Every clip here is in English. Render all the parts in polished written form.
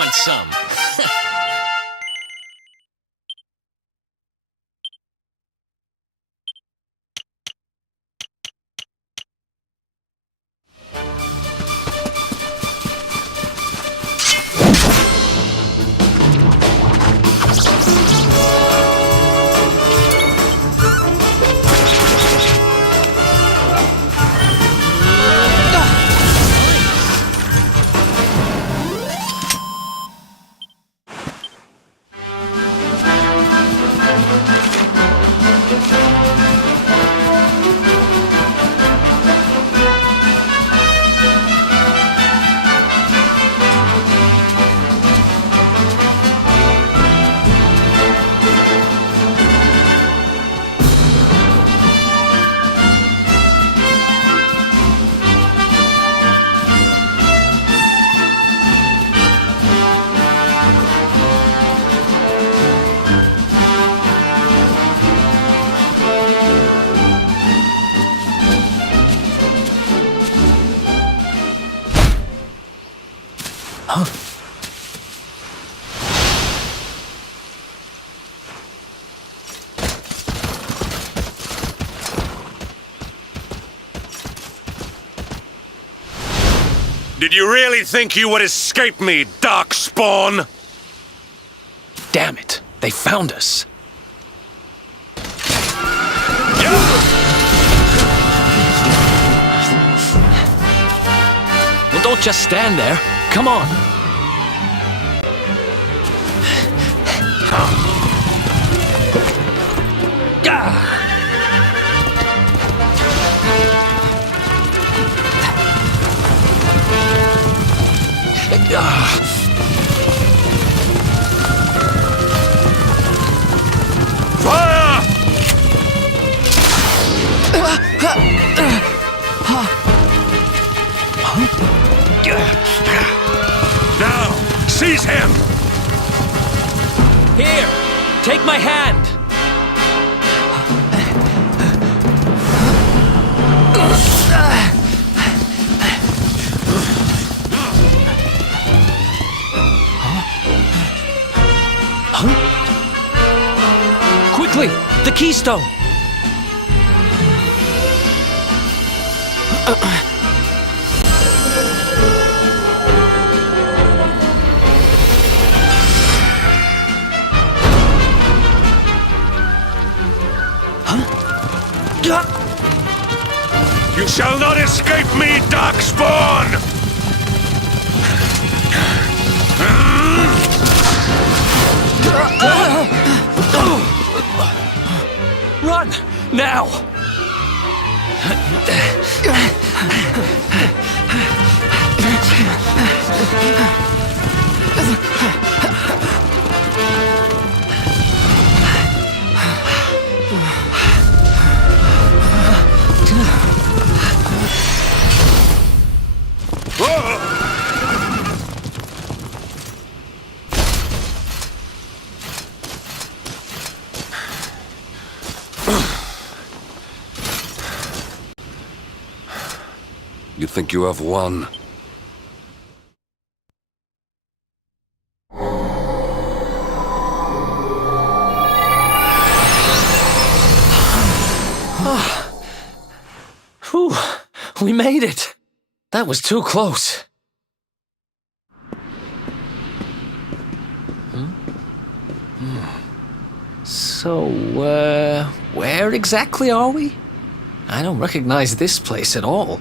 want some. Did you really think you would escape me, Darkspawn? Damn it, they found us. Well, don't just stand there. Come on. Fire! Now, seize him! Here, take my hand. Quickly, the keystone. You shall not escape me, Darkspawn! Run, now! You think you have won? Whew, we made it. That was too close. So, where exactly are we? I don't recognize this place at all.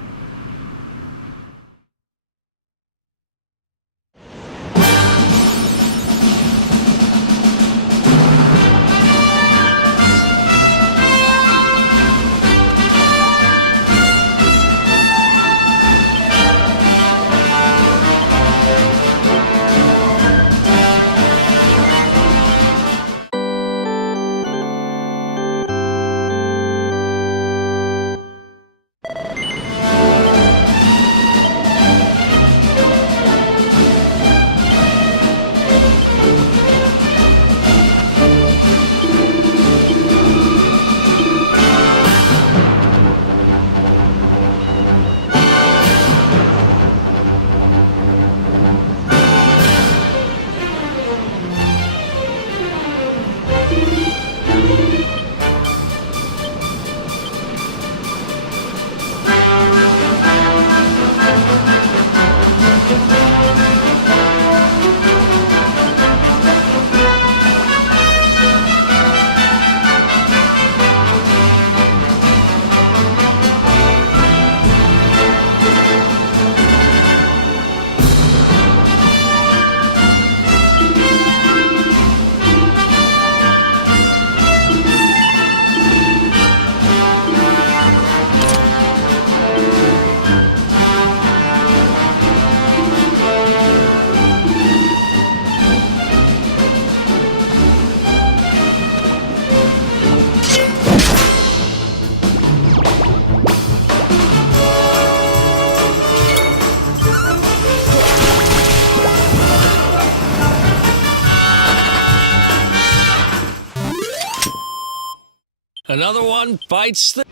Another one bites the...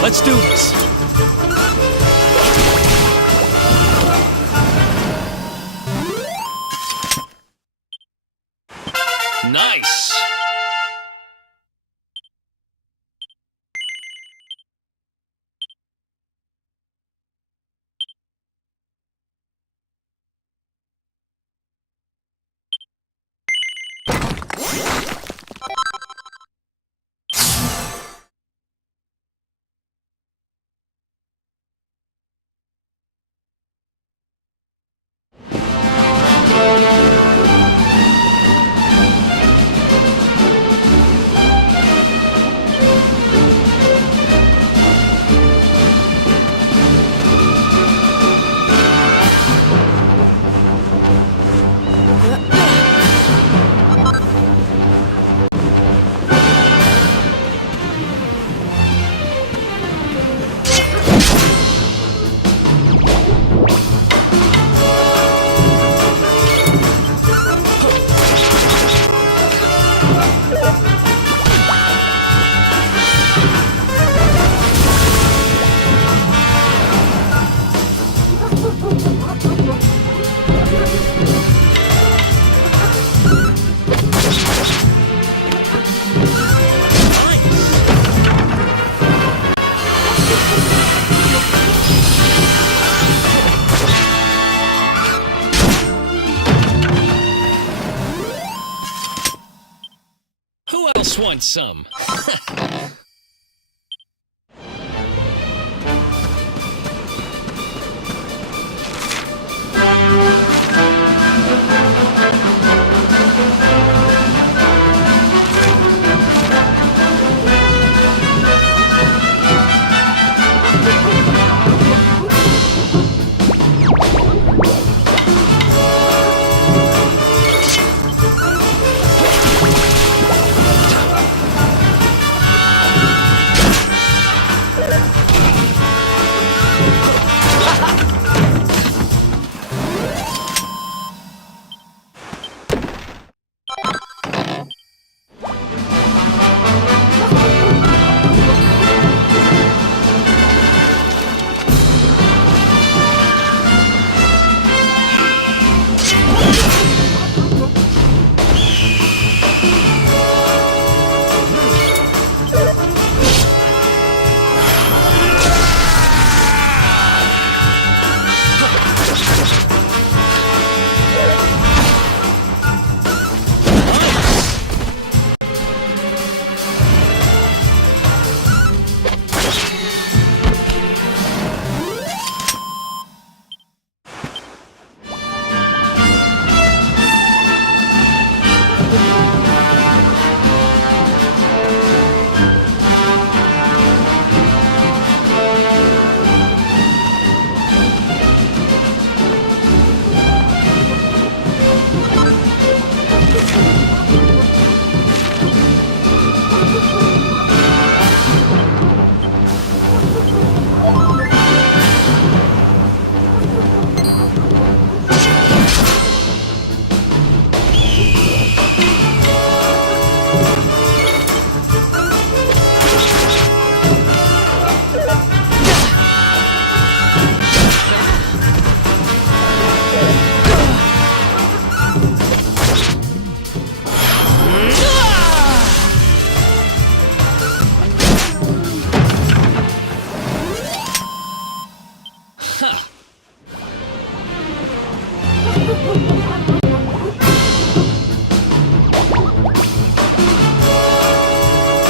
Let's do this. Nice. Who else wants some?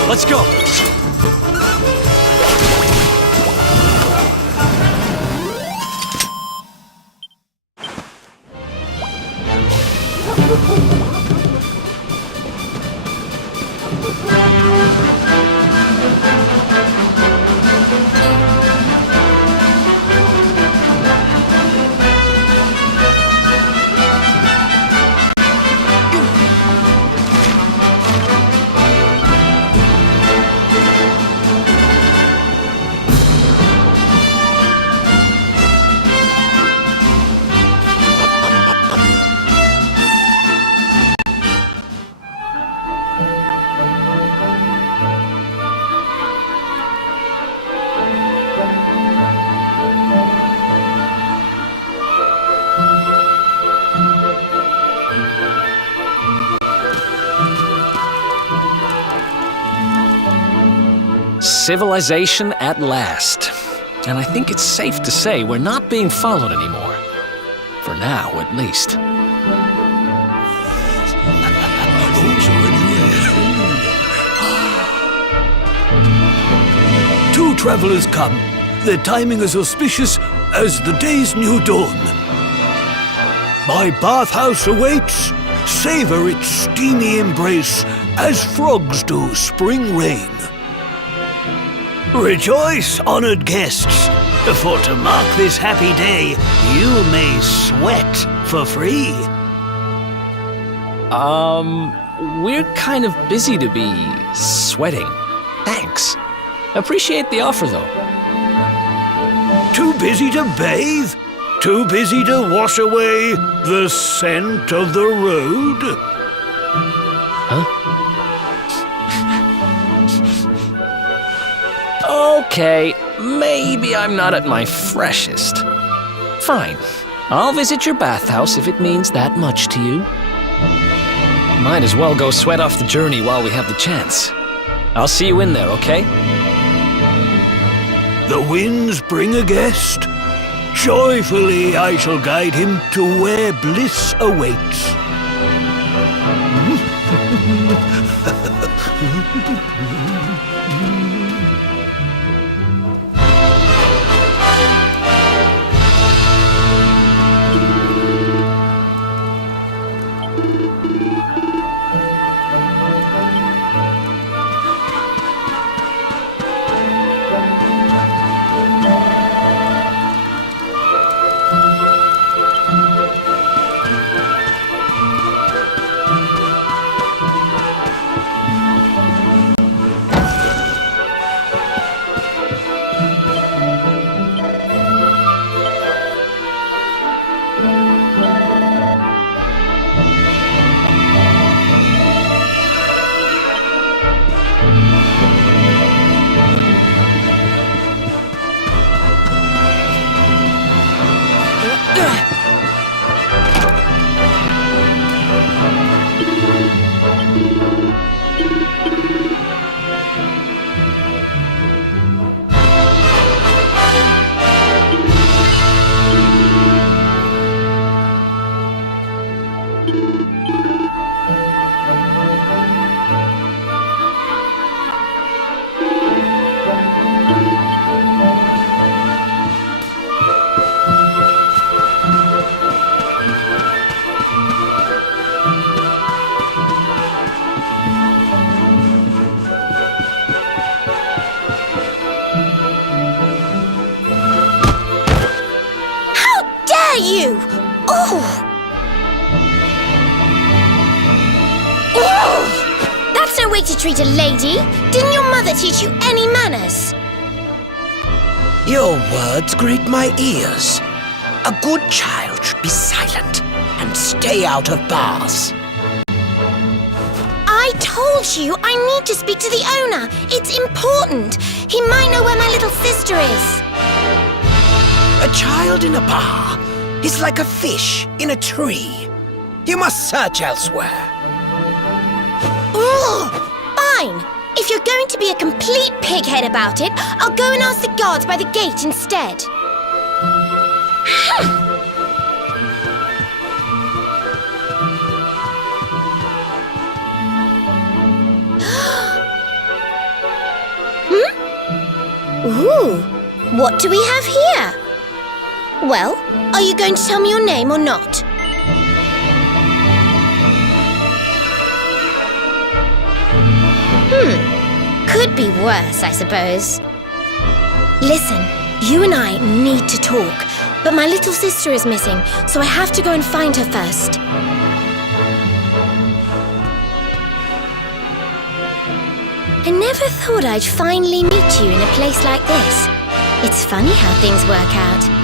Let's go! Civilization at last. And I think it's safe to say we're not being followed anymore. For now, at least. Two travelers come. Their timing is auspicious as the day's new dawn. My bathhouse awaits. Savor its steamy embrace as frogs do spring rain. Rejoice, honored guests, for to mark this happy day, you may sweat for free. We're kind of busy to be sweating. Thanks. Appreciate the offer, though. Too busy to bathe? Too busy to wash away the scent of the road? Huh? Okay, maybe I'm not at my freshest. Fine. I'll visit your bathhouse if it means that much to you. Might as well go sweat off the journey while we have the chance. I'll see you in there, okay? The winds bring a guest. Joyfully I shall guide him to where bliss awaits. You! Oh! Oh! That's no way to treat a lady. Didn't your mother teach you any manners? Your words grate my ears. A good child should be silent and stay out of bars. I told you I need to speak to the owner. It's important. He might know where my little sister is. A child in a bar is like a fish in a tree. You must search elsewhere. Ugh! Fine. If you're going to be a complete pighead about it, I'll go and ask the guards by the gate instead. Ooh, what do we have here? Well, are you going to tell me your name or not? Could be worse, I suppose. Listen, you and I need to talk, but my little sister is missing, so I have to go and find her first. I never thought I'd finally meet you in a place like this. It's funny how things work out.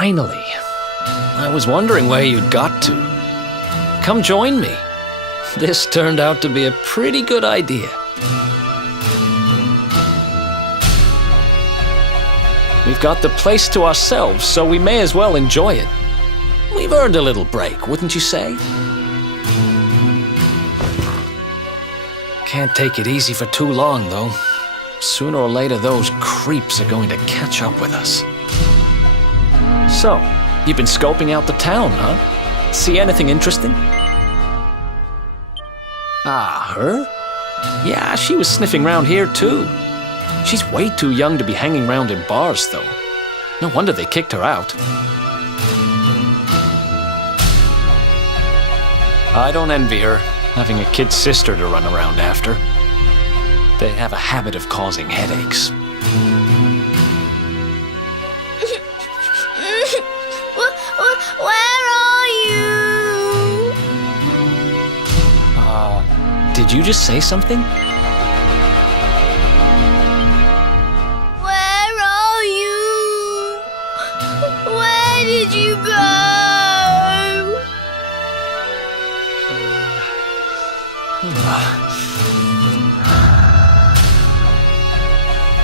Finally. I was wondering where you'd got to. Come join me. This turned out to be a pretty good idea. We've got the place to ourselves, so we may as well enjoy it. We've earned a little break, wouldn't you say? Can't take it easy for too long, though. Sooner or later, those creeps are going to catch up with us. So, you've been scoping out the town, huh? See anything interesting? Ah, her? Yeah, she was sniffing around here, too. She's way too young to be hanging around in bars, though. No wonder they kicked her out. I don't envy her, having a kid sister to run around after. They have a habit of causing headaches. Where are you? Did you just say something? Where are you? Where did you go?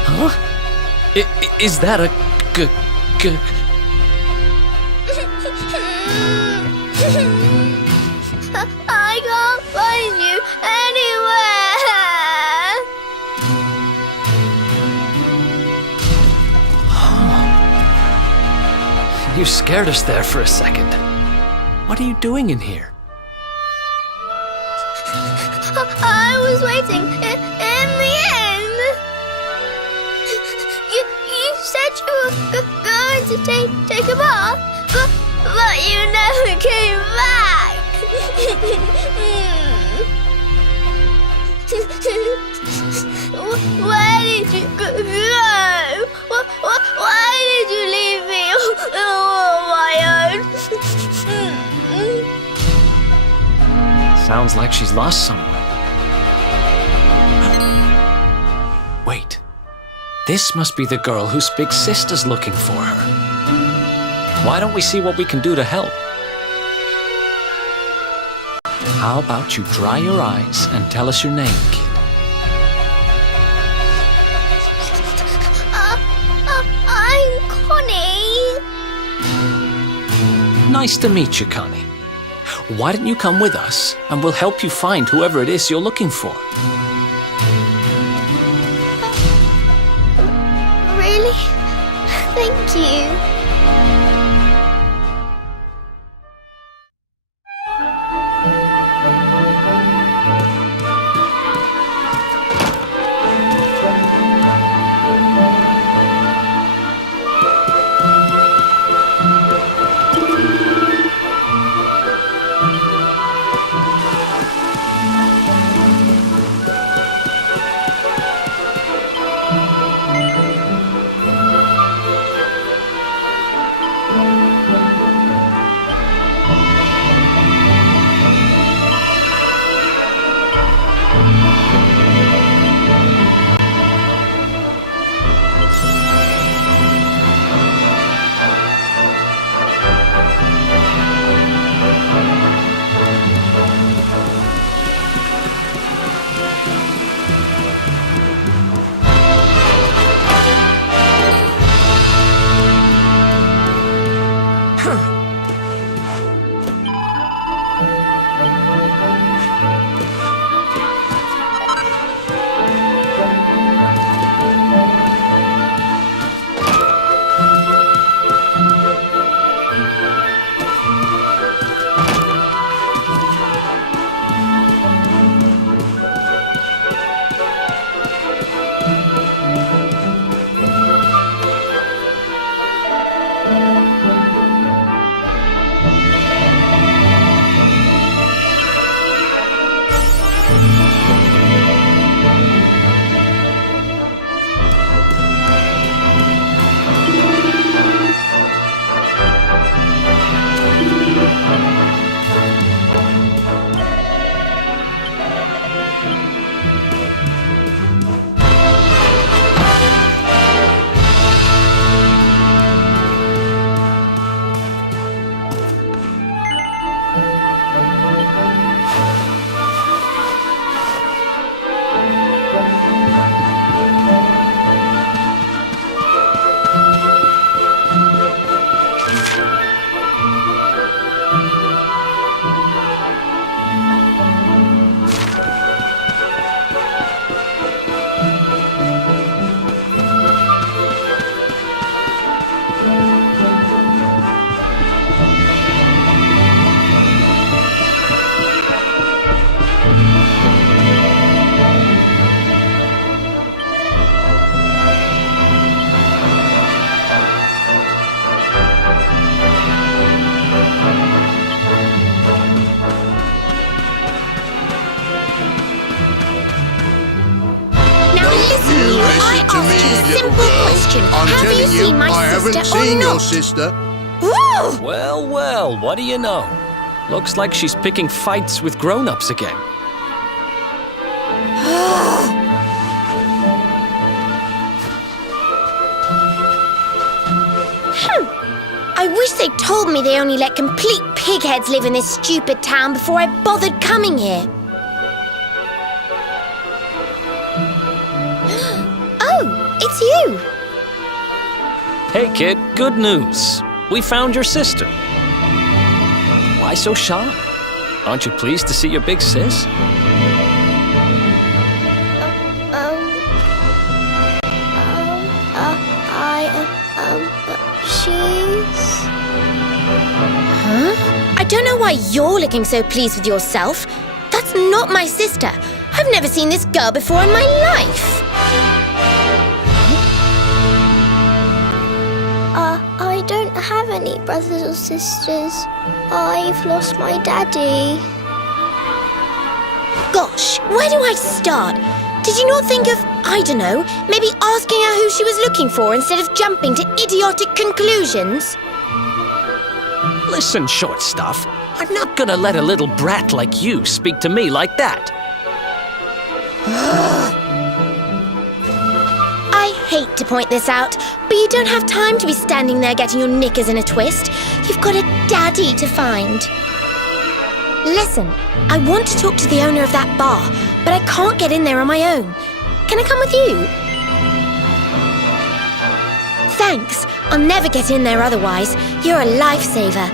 Huh? Is that a I can't find you anywhere. You scared us there for a second. What are you doing in here? I was waiting in the end. You said you were going to take a bath, but you never came back. Where did you go? Why did you leave me all on my own? Sounds like she's lost someone. Wait. This must be the girl whose big sister's looking for her. Why don't we see what we can do to help? How about you dry your eyes and tell us your name, kid? I'm Connie. Nice to meet you, Connie. Why don't you come with us, and we'll help you find whoever it is you're looking for. Really? Thank you. listen, you. I listen to asked me, you a little simple girl. question. I'm Have you telling you, seen my I haven't sister or seen your not? sister. Woo! Well, well, what do you know? Looks like she's picking fights with grown-ups again. I wish they told me they only let complete pigheads live in this stupid town before I bothered coming here. Oh, it's you. Hey, kid, good news. We found your sister. Why so shy? Aren't you pleased to see your big sis? She's... Huh? I don't know why you're looking so pleased with yourself. That's not my sister. I've never seen this girl before in my life. I don't have any brothers or sisters. I've lost my daddy. Gosh, where do I start? Did you not think of, I don't know, maybe asking her who she was looking for instead of jumping to idiotic conclusions? Listen, short stuff. I'm not gonna let a little brat like you speak to me like that. I hate to point this out, but you don't have time to be standing there getting your knickers in a twist. You've got a daddy to find. Listen, I want to talk to the owner of that bar, but I can't get in there on my own. Can I come with you? Thanks. I'll never get in there otherwise. You're a lifesaver.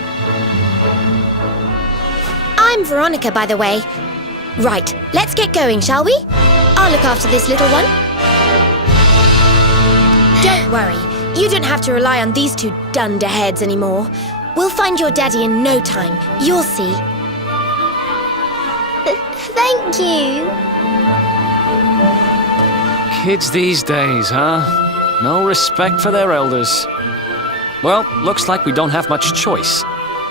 I'm Veronica, by the way. Right, let's get going, shall we? I'll look after this little one. Don't worry. You don't have to rely on these two dunderheads anymore. We'll find your daddy in no time. You'll see. Thank you. Kids these days, huh? No respect for their elders. Well, looks like we don't have much choice.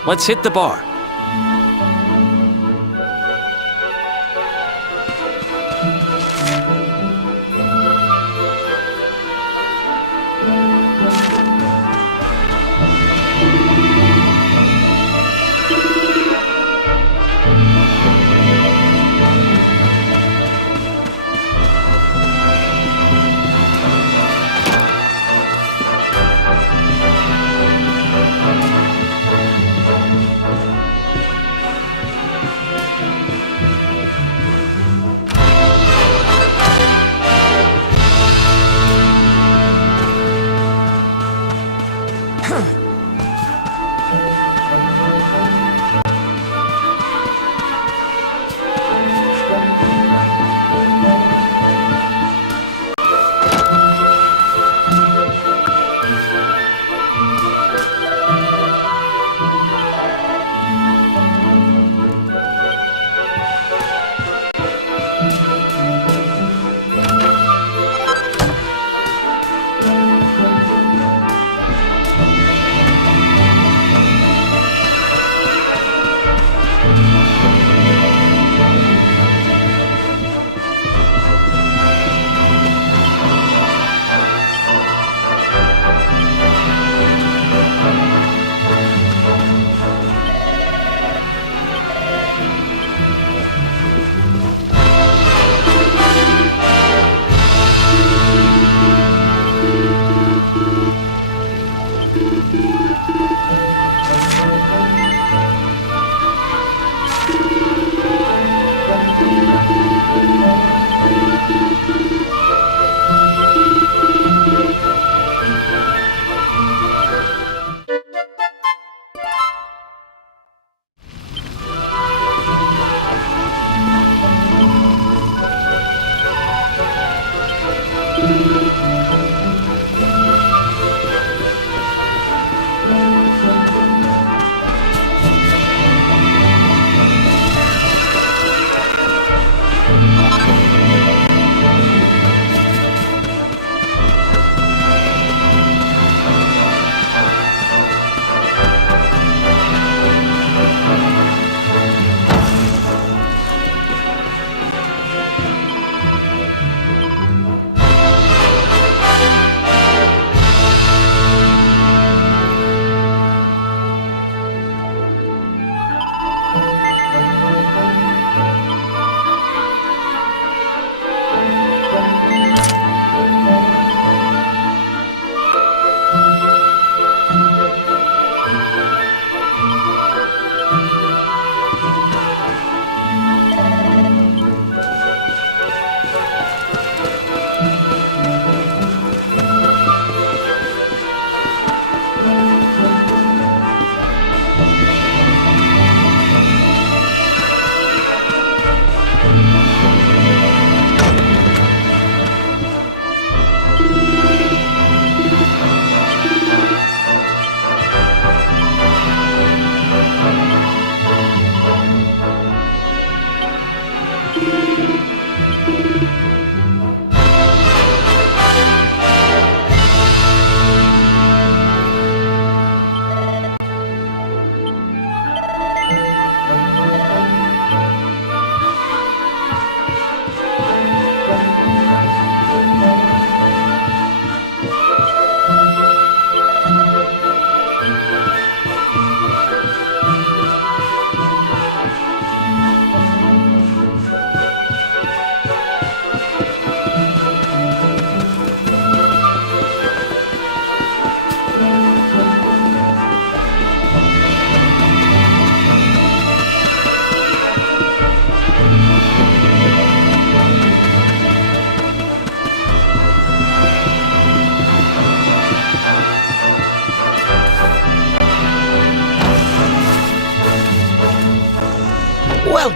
Let's hit the bar.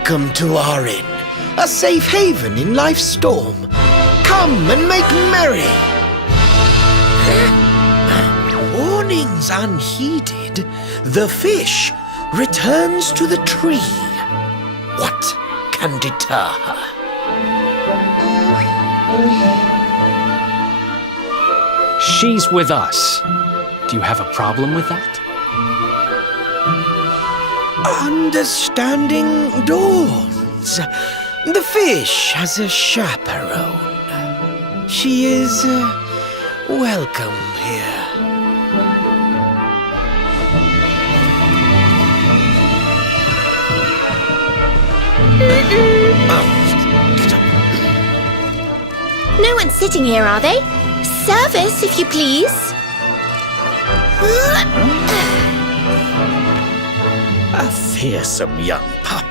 Welcome to our inn, a safe haven in life's storm. Come and make merry. Warnings unheeded, the fish returns to the tree. What can deter her? She's with us. Do you have a problem with that? Understanding dawns. The fish has a chaperone. She is welcome here. No one's sitting here, are they? Service, if you please. A fearsome young pup.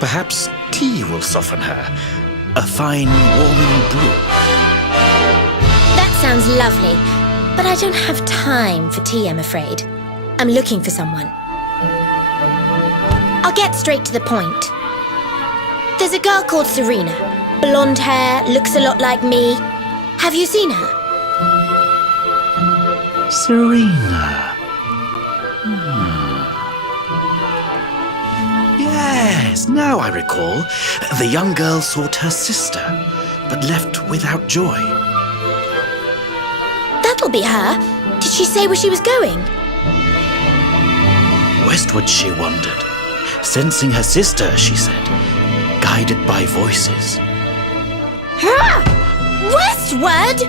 Perhaps tea will soften her. A fine warming brew. That sounds lovely, but I don't have time for tea, I'm afraid. I'm looking for someone. I'll get straight to the point. There's a girl called Serena. Blonde hair, looks a lot like me. Have you seen her? Serena. Yes, now I recall. The young girl sought her sister, but left without joy. That'll be her. Did she say where she was going? Westward she wandered, sensing her sister, she said, guided by voices. Westward?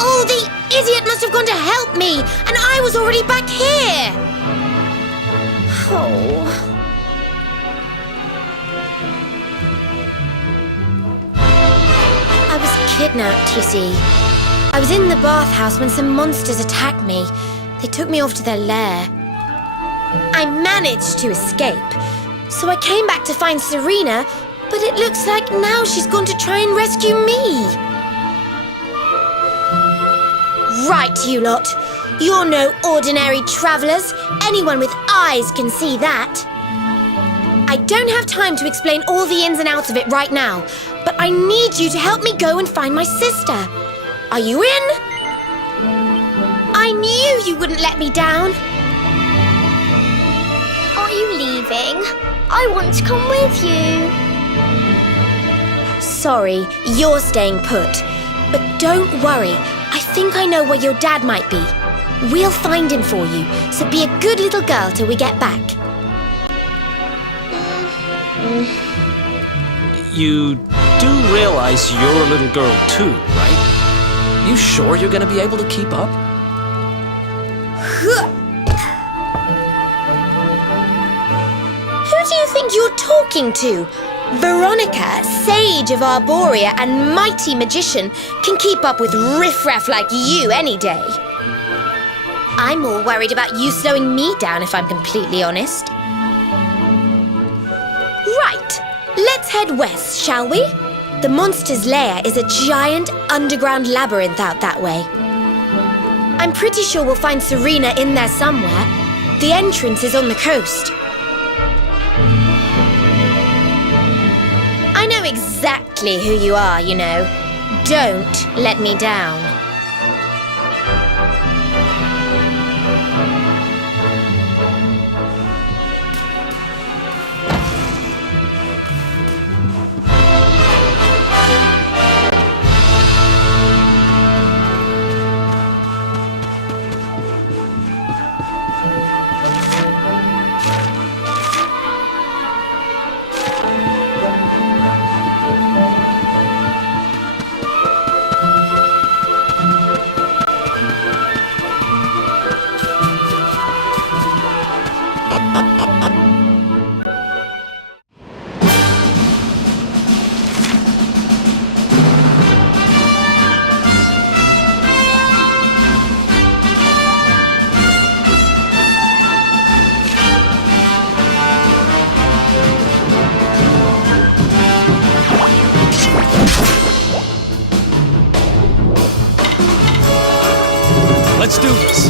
Oh, the idiot must have gone to help me, and I was already back here. Oh. I was kidnapped, you see. I was in the bathhouse when some monsters attacked me. They took me off to their lair. I managed to escape, so I came back to find Serena, but it looks like now she's gone to try and rescue me. Right, you lot. You're no ordinary travellers. Anyone with eyes can see that. I don't have time to explain all the ins and outs of it right now, but I need you to help me go and find my sister. Are you in? I knew you wouldn't let me down. Are you leaving? I want to come with you. Sorry, you're staying put. But don't worry, I think I know where your dad might be. We'll find him for you, so be a good little girl till we get back. You do realize you're a little girl too, right? You sure you're gonna be able to keep up? Who do you think you're talking to? Veronica, sage of Arborea and mighty magician, can keep up with riffraff like you any day. I'm more worried about you slowing me down, if I'm completely honest. Right, let's head west, shall we? The monster's lair is a giant underground labyrinth out that way. I'm pretty sure we'll find Serena in there somewhere. The entrance is on the coast. I know exactly who you are, you know. Don't let me down. Let's do this.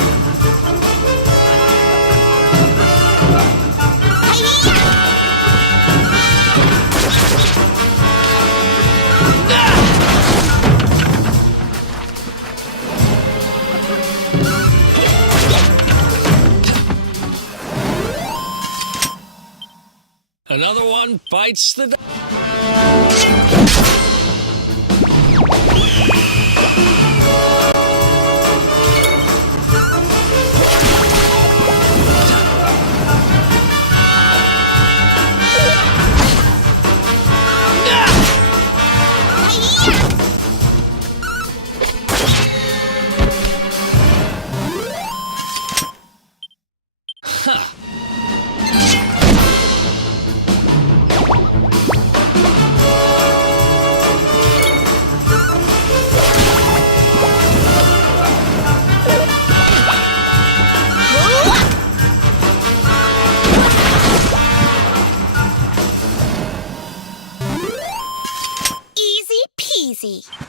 Another one bites the dust. Easy peasy.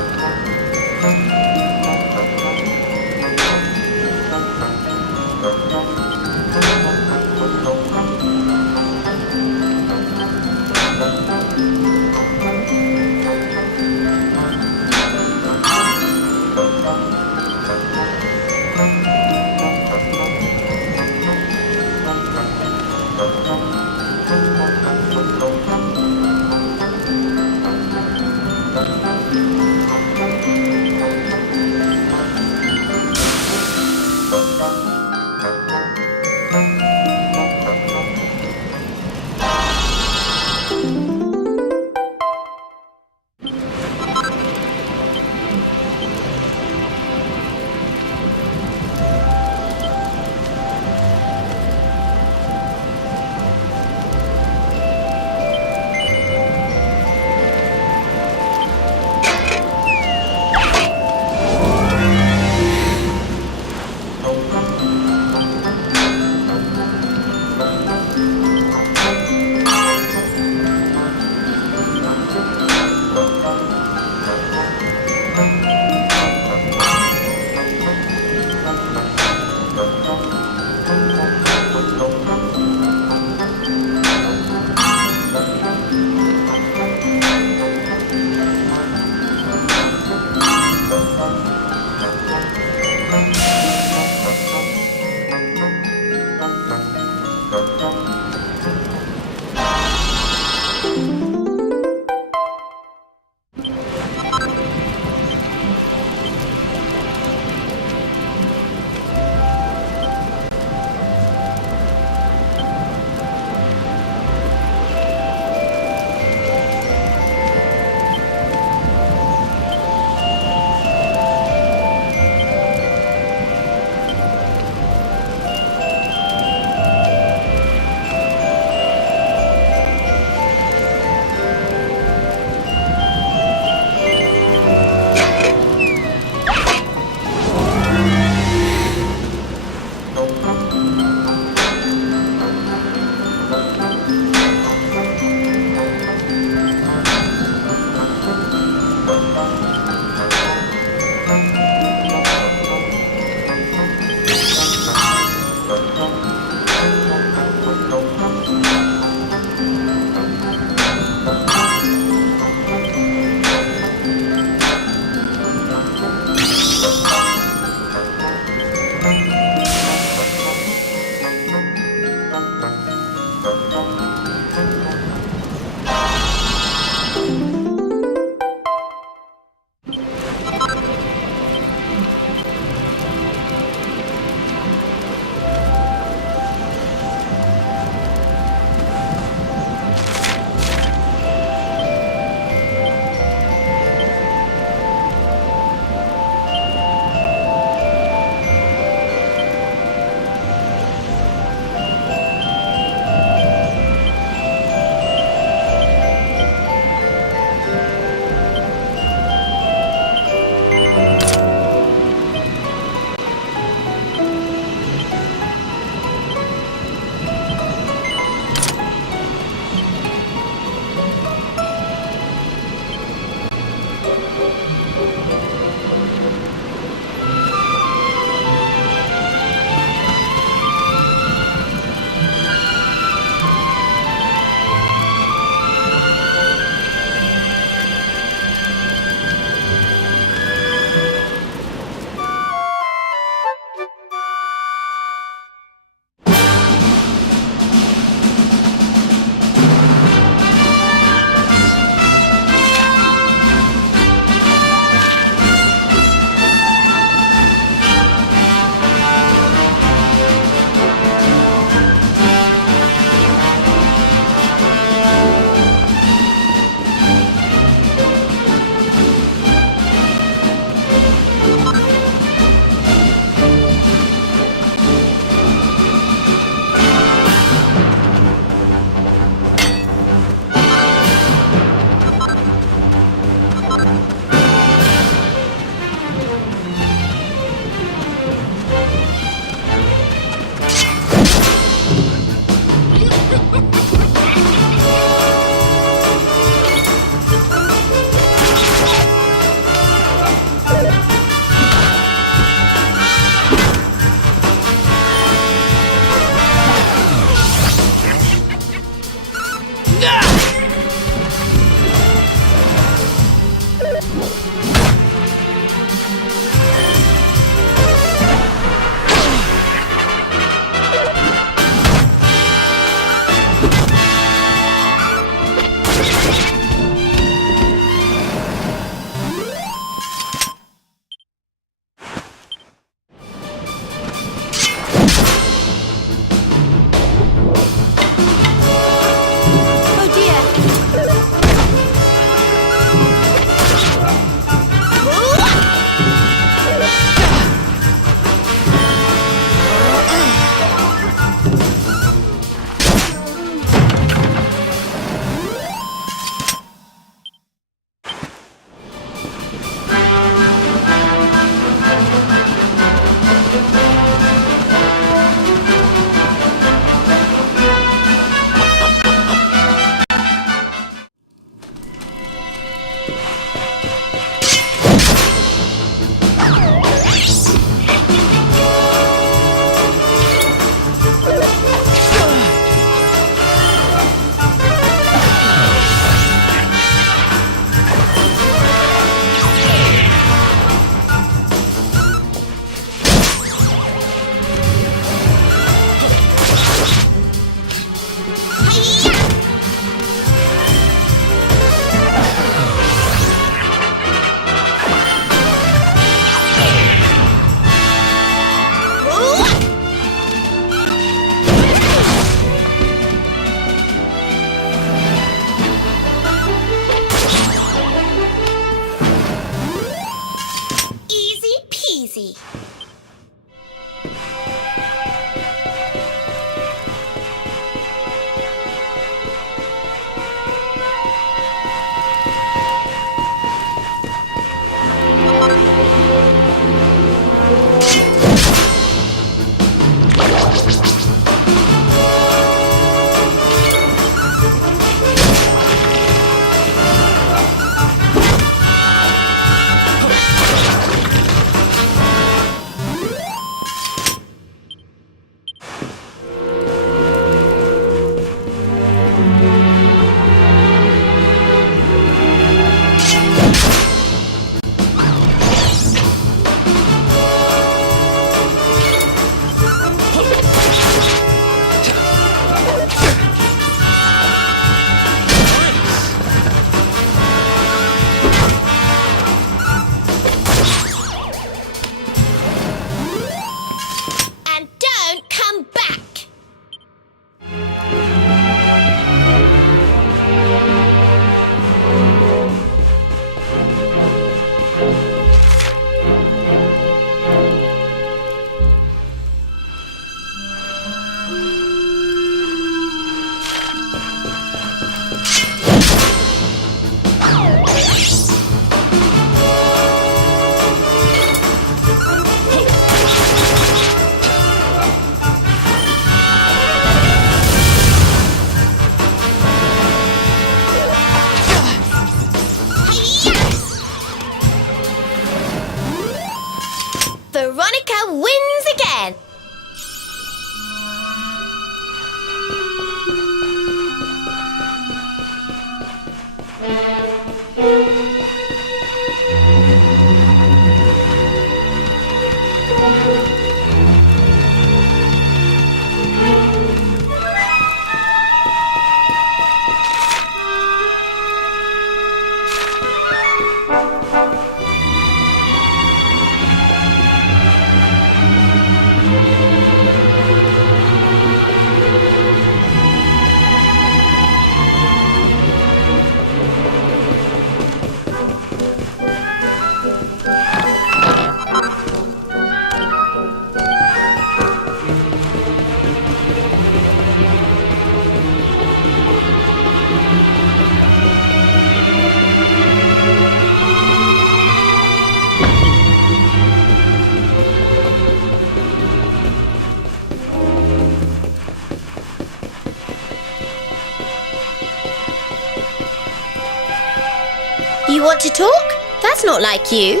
You want to talk? That's not like you.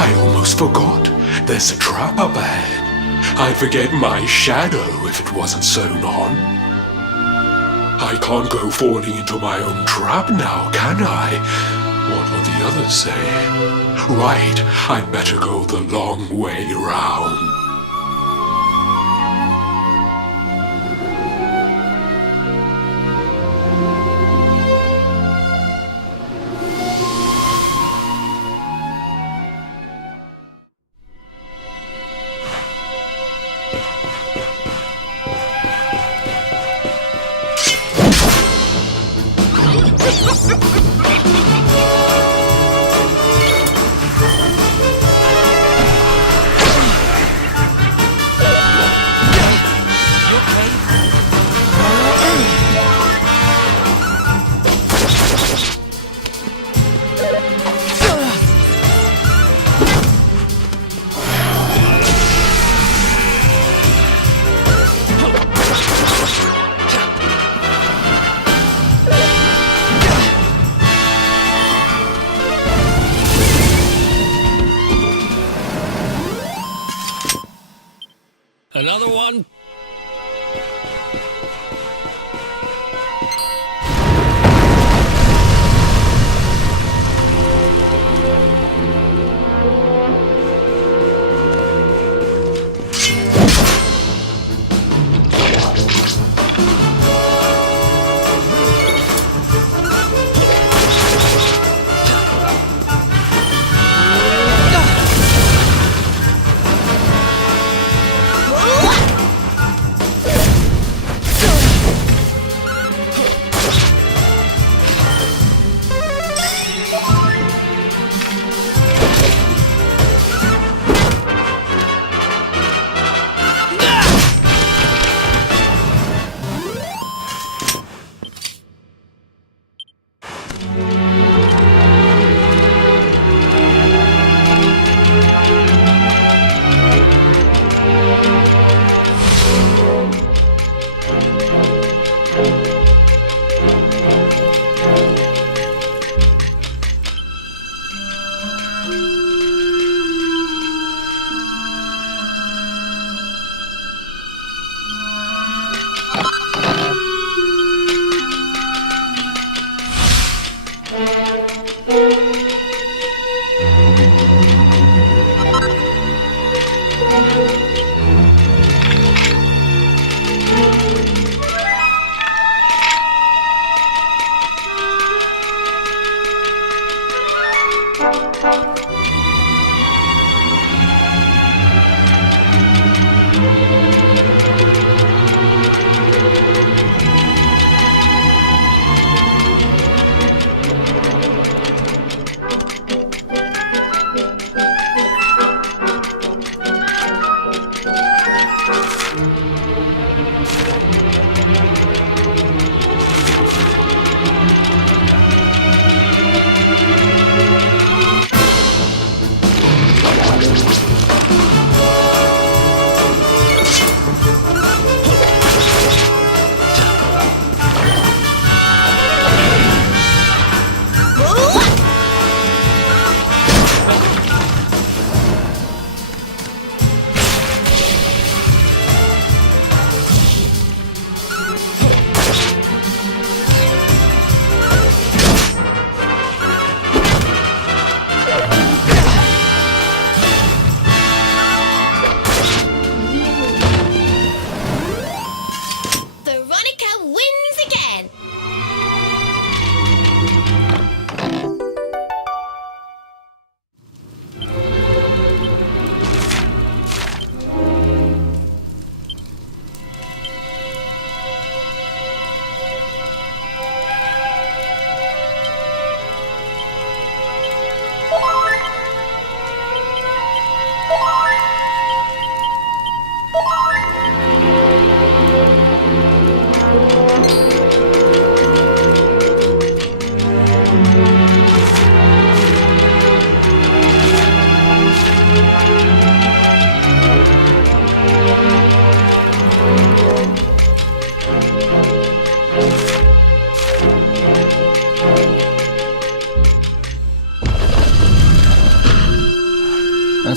I almost forgot. There's a trap up ahead. I'd forget my shadow if it wasn't sewn on. I can't go falling into my own trap now, can I? What will the others say? Right, I'd better go the long way round. Another one?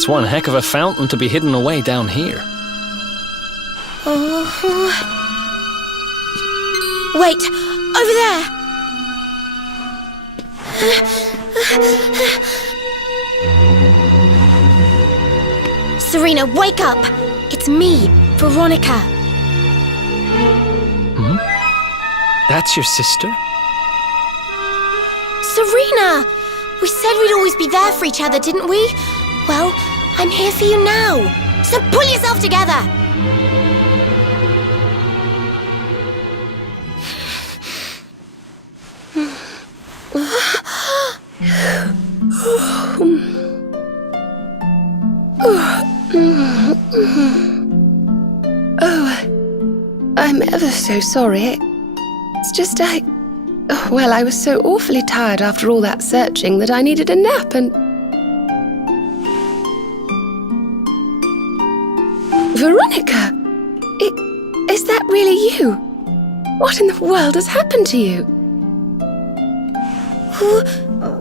That's one heck of a fountain to be hidden away down here. Wait, over there! Serena, wake up! It's me, Veronica. That's your sister? Serena! We said we'd always be there for each other, didn't we? Well, I'm here for you now. So pull yourself together! I'm ever so sorry. It's just I was so awfully tired after all that searching that I needed a nap and... Veronica! Is that really you? What in the world has happened to you?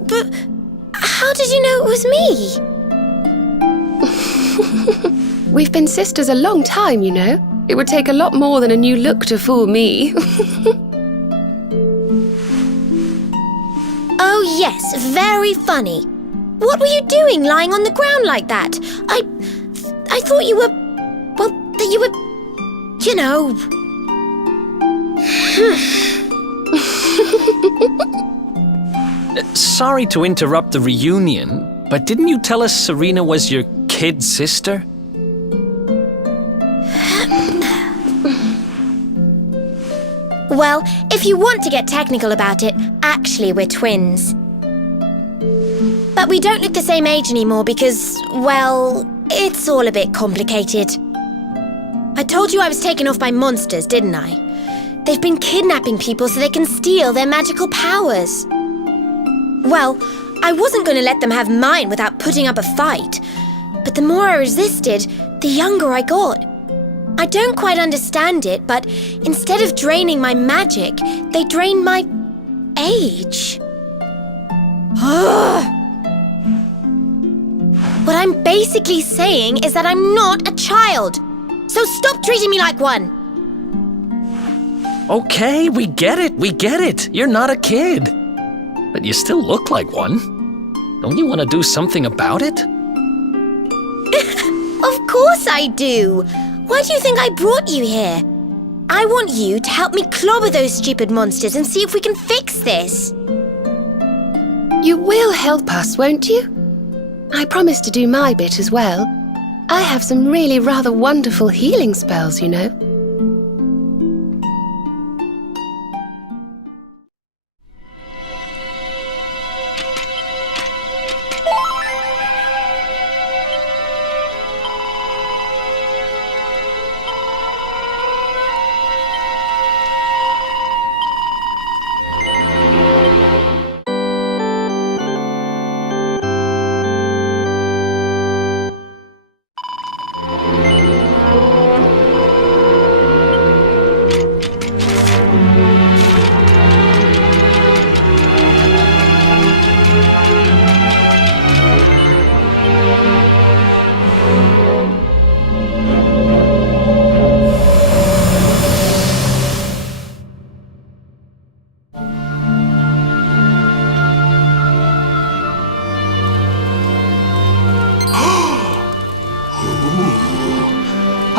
But how did you know it was me? We've been sisters a long time, you know. It would take a lot more than a new look to fool me. Oh yes, very funny. What were you doing lying on the ground like that? I thought you were... well, that you were... you know... Sorry to interrupt the reunion, but didn't you tell us Serena was your kid sister? Well, if you want to get technical about it, actually we're twins. But we don't look the same age anymore because, well, it's all a bit complicated. I told you I was taken off by monsters, didn't I? They've been kidnapping people so they can steal their magical powers. Well, I wasn't going to let them have mine without putting up a fight. But the more I resisted, the younger I got. I don't quite understand it, but instead of draining my magic, they drain my age. What I'm basically saying is that I'm not a child. So stop treating me like one. Okay, we get it. You're not a kid. But you still look like one. Don't you want to do something about it? Of course I do. Why do you think I brought you here? I want you to help me clobber those stupid monsters and see if we can fix this. You will help us, won't you? I promise to do my bit as well. I have some really rather wonderful healing spells, you know.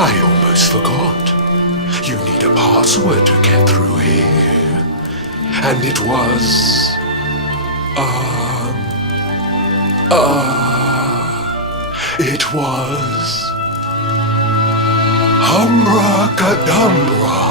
I almost forgot. You need a password to get through here. And it was... it was... Humbracadabra.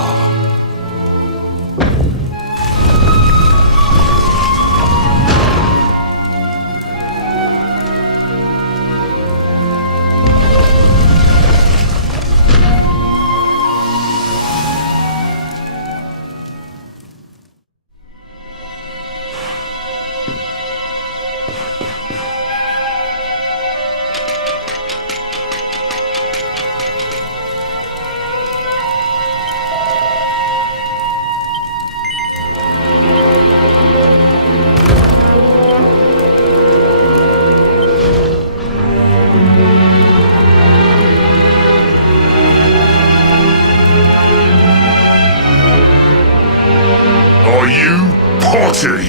you potty!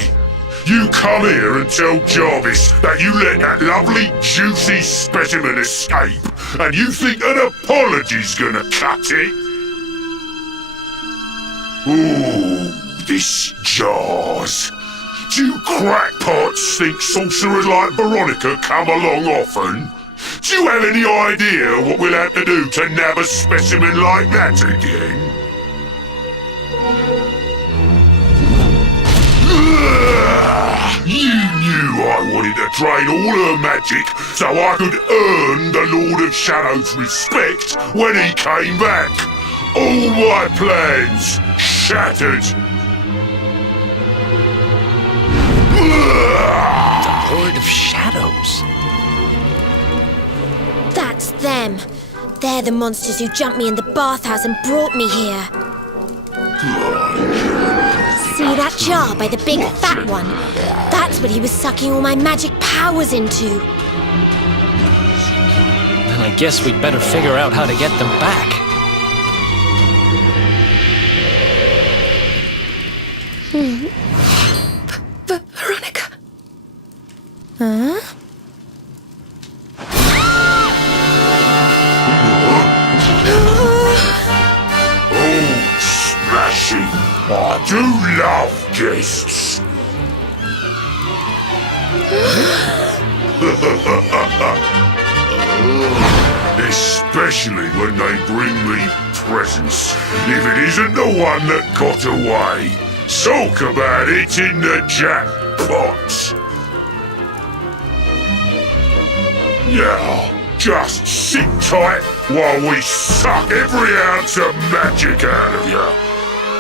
You come here and tell Jarvis that you let that lovely, juicy specimen escape, and you think an apology's gonna cut it? Ooh, this jars. Do you crackpots think sorcerers like Veronica come along often? Do you have any idea what we'll have to do to nab a specimen like that again? You knew I wanted to drain all her magic so I could earn the Lord of Shadow's respect when he came back. All my plans shattered. The Lord of Shadows. That's them. They're the monsters who jumped me in the bathhouse and brought me here. See that jar by the big fat one? That's what he was sucking all my magic powers into. Then I guess we'd better figure out how to get them back. Veronica. Huh? Oh, smashing! I do love guests! Especially when they bring me presents, if it isn't the one that got away. Talk about it in the jackpot! Yeah, just sit tight while we suck every ounce of magic out of you.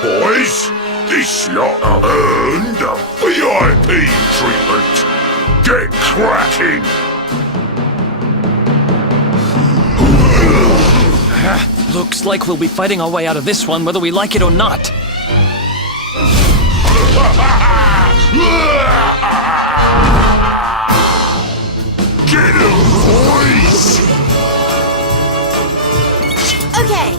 Boys, this lot have earned a VIP treatment. Get cracking! Looks like we'll be fighting our way out of this one whether we like it or not. Get him, boys! Okay.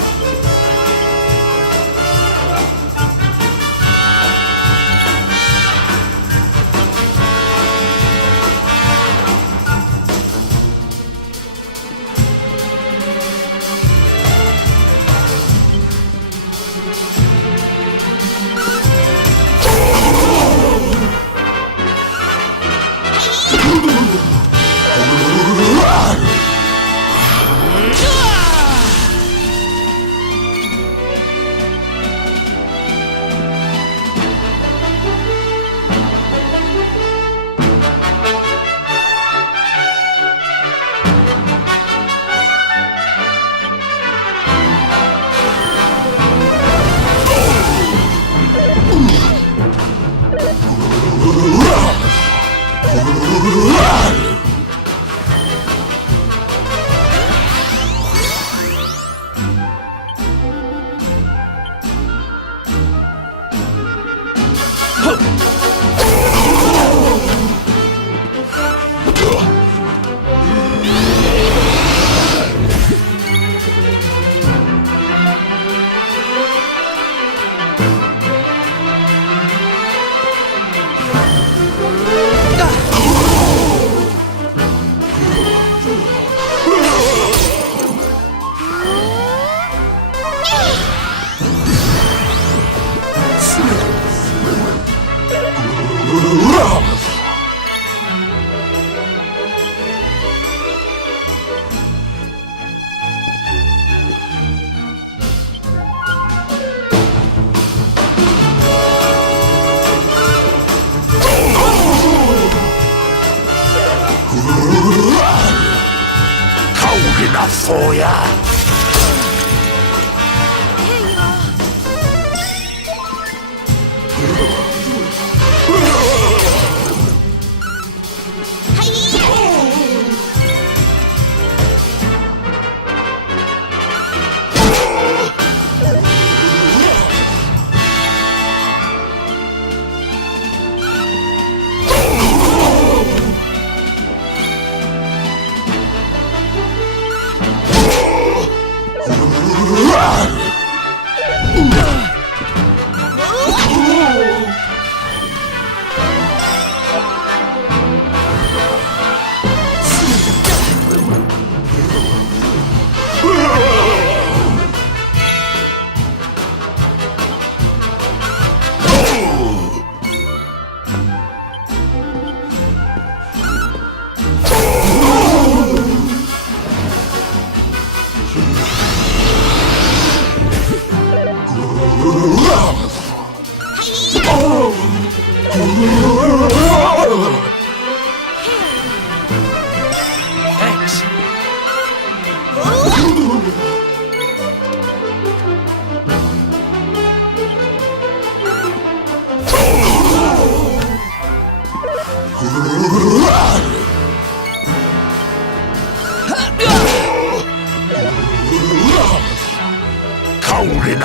Cold enough for ya!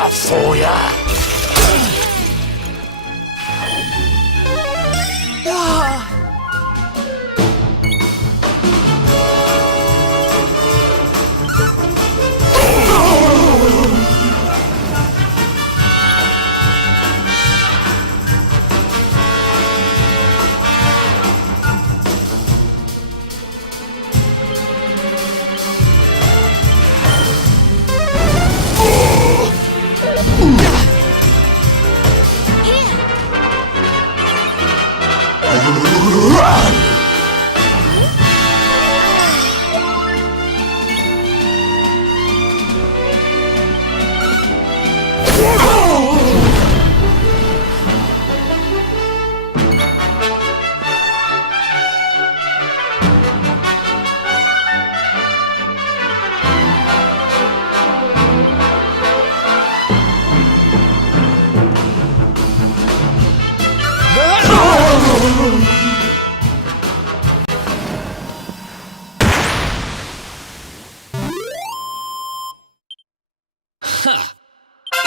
enough for ya.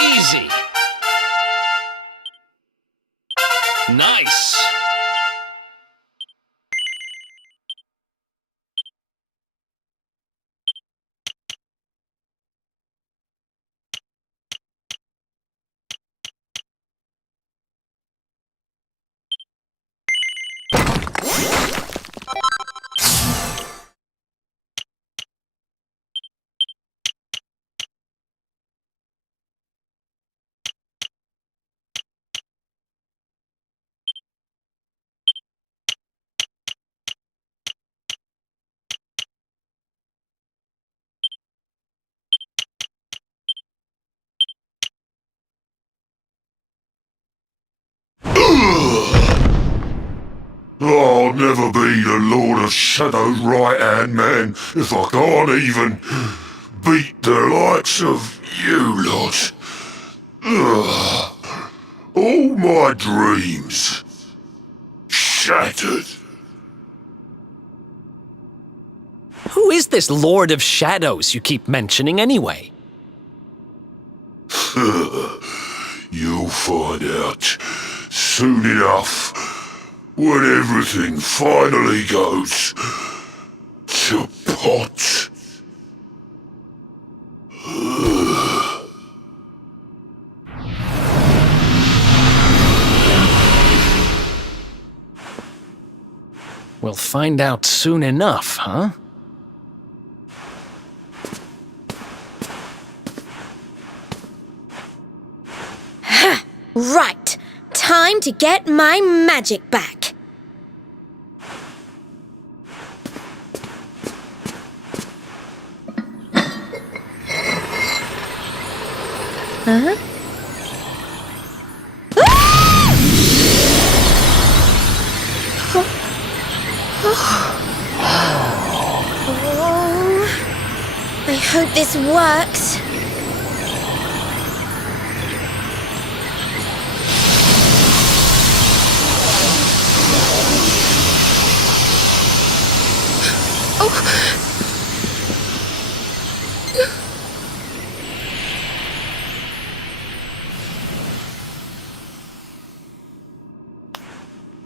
Easy. Nice. I'll never be the Lord of Shadow's right-hand man if I can't even beat the likes of you lot. Ugh. All my dreams shattered. Who is this Lord of Shadows you keep mentioning anyway? You'll find out soon enough when everything finally goes to pot. We'll find out soon enough, huh? Right. Time to get my magic back. Huh? Oh, I hope this works.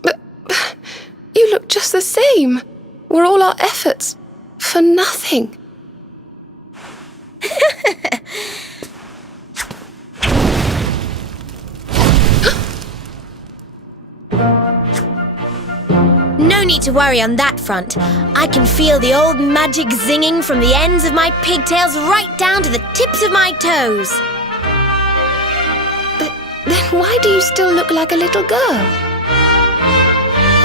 But you look just the same. Were all our efforts for nothing? No need to worry on that front. I can feel the old magic zinging from the ends of my pigtails right down to the tips of my toes. But then why do you still look like a little girl?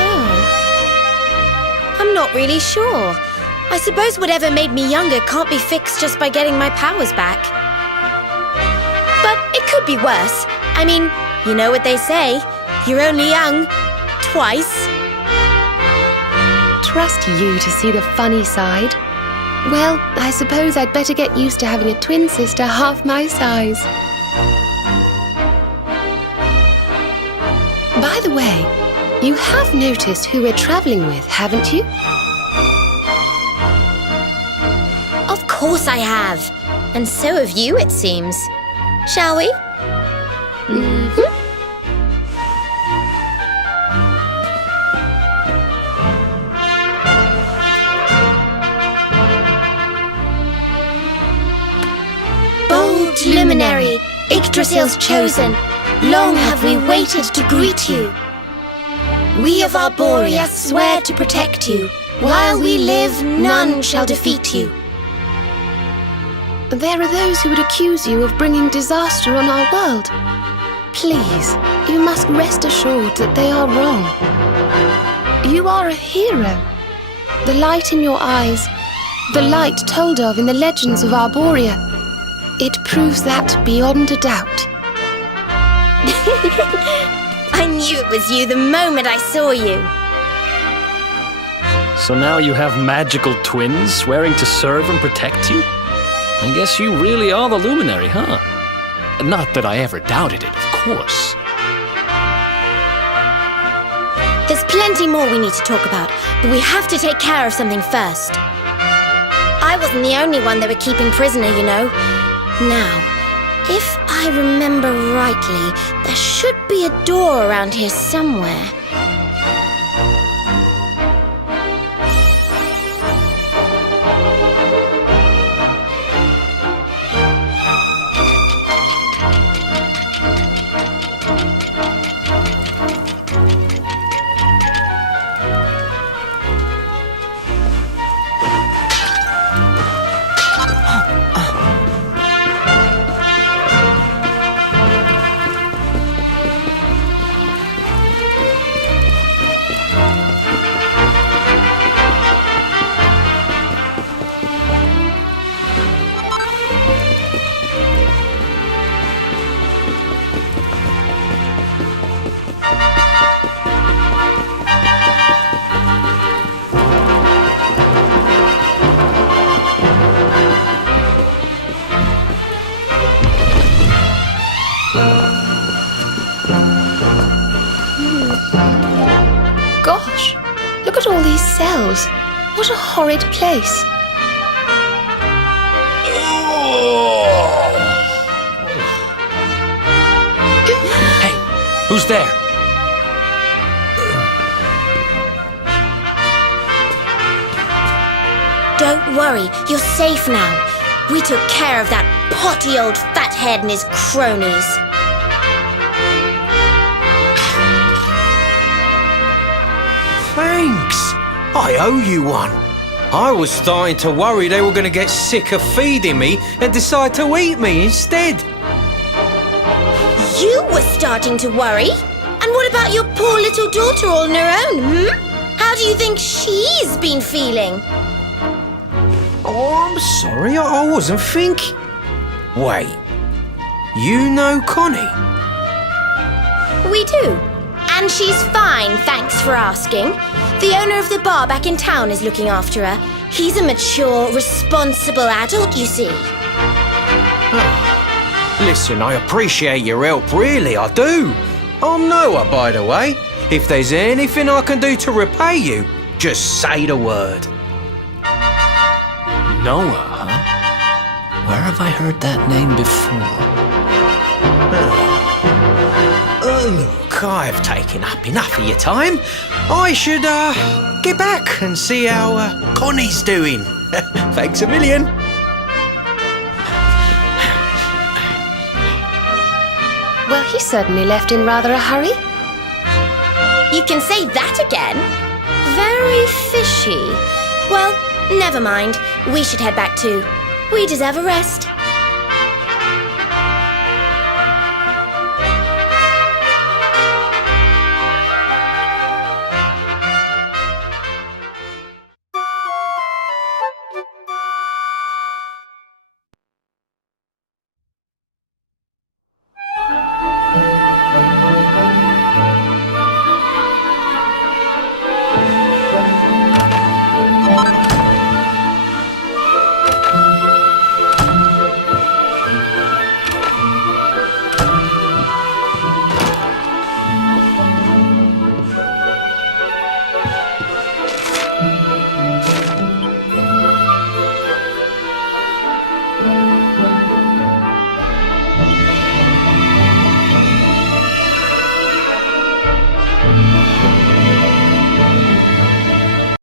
Oh. I'm not really sure. I suppose whatever made me younger can't be fixed just by getting my powers back. But it could be worse. I mean, you know what they say. You're only young twice. Trust you to see the funny side. Well, I suppose I'd better get used to having a twin sister half my size. By the way, you have noticed who we're traveling with, haven't you? Of course I have. And so have you, it seems. shall we? Bold Luminary, Yggdrasil's chosen, long have we waited to greet you. We of Arborea swear to protect you. While we live, none shall defeat you. There are those who would accuse you of bringing disaster on our world. Please, you must rest assured that they are wrong. You are a hero. The light in your eyes, the light told of in the legends of Arborea, it proves that beyond a doubt. I knew it was you the moment I saw you. So now you have magical twins swearing to serve and protect you? I guess you really are the Luminary, huh? Not that I ever doubted it, of course. There's plenty more we need to talk about, but we have to take care of something first. I wasn't the only one they were keeping prisoner, you know. Now, if I remember rightly, there should be a door around here somewhere. Gosh, look at all these cells. What a horrid place. Hey, who's there? Don't worry, you're safe now. We took care of that potty old fathead and his cronies. Thanks. I owe you one. I was starting to worry they were going to get sick of feeding me and decide to eat me instead. You were starting to worry? And what about your poor little daughter all on her own, How do you think she's been feeling? Oh, I'm sorry, I wasn't thinking. Wait, you know Connie? We do. And she's fine, thanks for asking. The owner of the bar back in town is looking after her. He's a mature, responsible adult, you see. Listen, I appreciate your help, really, I do. I'm Noah, by the way. If there's anything I can do to repay you, just say the word. Noah, huh? Where have I heard that name before? Look, I've taken up enough of your time. I should, get back and see how, Connie's doing. Thanks a million. Well, he certainly left in rather a hurry. You can say that again. Very fishy. Well, never mind. We should head back too. We deserve a rest.